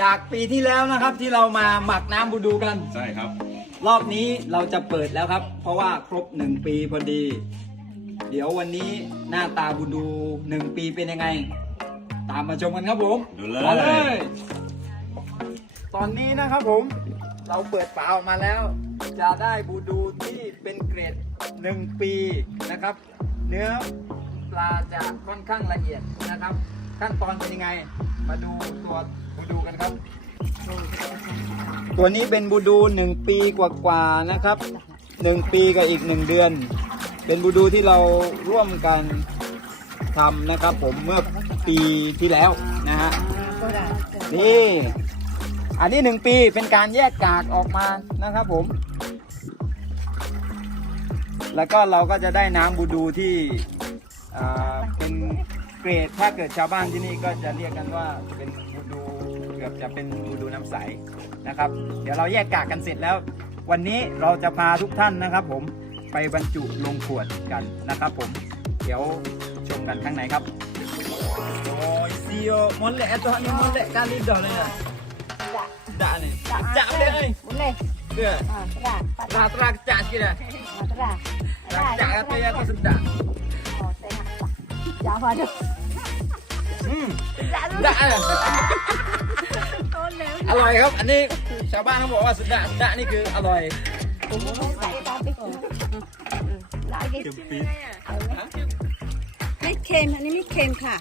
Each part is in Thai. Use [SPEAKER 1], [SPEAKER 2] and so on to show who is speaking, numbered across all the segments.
[SPEAKER 1] จากปีที่แล้วนะครับที่เรามาหมักน้ำบูดูกัน
[SPEAKER 2] ใช่ครับ
[SPEAKER 1] รอบนี้เราจะเปิดแล้วครับ เพราะว่าครบ1ปีพอดี เดี๋ยววันนี้หน้าตาบูดู1ปีเป็นยังไง ตามมาชมกันครับผม
[SPEAKER 2] ดูเลย
[SPEAKER 1] มาเลยตอนนี้นะครับผม เราเปิดฝาออกมาแล้ว จะได้บูดูที่เป็นเกรด1ปีนะครับ เนื้อปลาจะค่อนข้างละเอียดนะครับ ขั้นตอนเป็นยังไง มาดูตัวบูดูกันครับ ตัวนี้เป็นบูดูหนึ่งปีกว่าๆนะครับหนึ่งปีกับอีกหนึ่งเดือน เป็นบูดูที่เราร่วมกันทำนะครับผมเมื่อปีที่แล้วนะฮะนี่ อันนี้หนึ่งปีเป็นการแยกกากออกมานะครับผม แล้วก็เราก็จะได้น้ำบูดูที่อ่า เป็นเกรดถ้าเกิดชาวบ้านที่นี่ก็จะเรียกกันว่าเป็นบูดูเกือบจะเป็นบูดูน้ำใสนะครับ เดี๋ยวเราแยกกากกันเสร็จแล้ว วันนี้เราจะพาทุกท่านนะครับผมไปบรรจุลงขวดกันนะครับผม เดี๋ยวชมกันข้างในครับ โอ้ยซีโอมดเละตัวนี้มดเละการรีดดอกเลยนะด่าเนี่ยจ่าเลย
[SPEAKER 3] Boleh.
[SPEAKER 1] เด้อ
[SPEAKER 3] Ha, terang. Tak
[SPEAKER 1] ตราตราจ่าสิเด้อ
[SPEAKER 3] ha, terang.
[SPEAKER 1] ตราจ่าตัวยังก็สุดด่า
[SPEAKER 3] Oh, saya nak tak. Jangan ada.
[SPEAKER 1] อืมด่าเนี่ยอร่อยครับ อันนี้ชาวบ้านเขาบอกว่าสุดด่าสุดด่านี่คืออร่อย
[SPEAKER 3] Saya tapi. Lagi.
[SPEAKER 2] เต็มปี
[SPEAKER 3] ไม่เค็มอันนี้ไม่เค็มค่ะ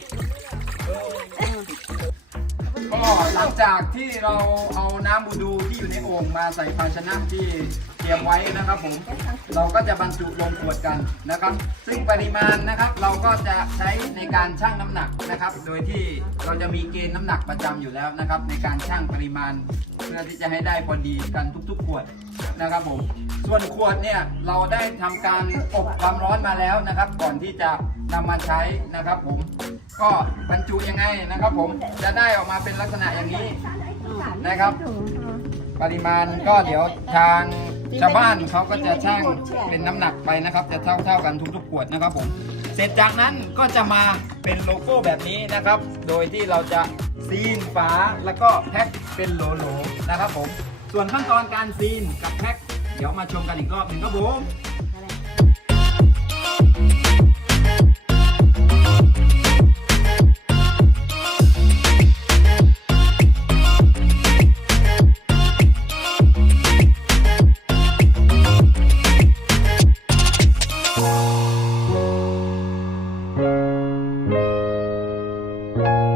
[SPEAKER 1] ก็หลังจากที่เราเอาน้ำบูดูที่อยู่ในโอ่งมาใส่ภาชนะที่ เตรียมไว้นะครับผม เราก็จะบรรจุลงขวดกันนะครับ ซึ่งปริมาณนะครับเราก็จะใช้ในการชั่งน้ำหนักนะครับ โดยที่เราจะมีเกณฑ์น้ำหนักประจำอยู่แล้วนะครับ ในการชั่งปริมาณเพื่อที่จะให้ได้พอดีกันทุกๆขวดนะครับผม ส่วนขวดเนี่ยเราได้ทำการอบความร้อนมาแล้วนะครับ ก่อนที่จะนำมาใช้นะครับผม ก็บรรจุยังไงนะครับผมจะได้ออกมาเป็นลักษณะอย่างนี้นะครับ ปริมาณก็เดี๋ยวทาง ชาวบ้านเขาก็จะช่างเป็นน้ำหนักไปนะครับ จะเท่าเท่าๆกันทุกๆขวดนะครับผมเสร็จจากนั้นก็จะมาเป็นโลโก้แบบนี้นะครับ โดยที่เราจะซีนฝาแล้วก็แพ็คเป็นโหลๆนะครับผมส่วนขั้นตอนการซีนกับแพ็คเดี๋ยวมาชมกันอีกรอบหนึ่งครับผม Thank you.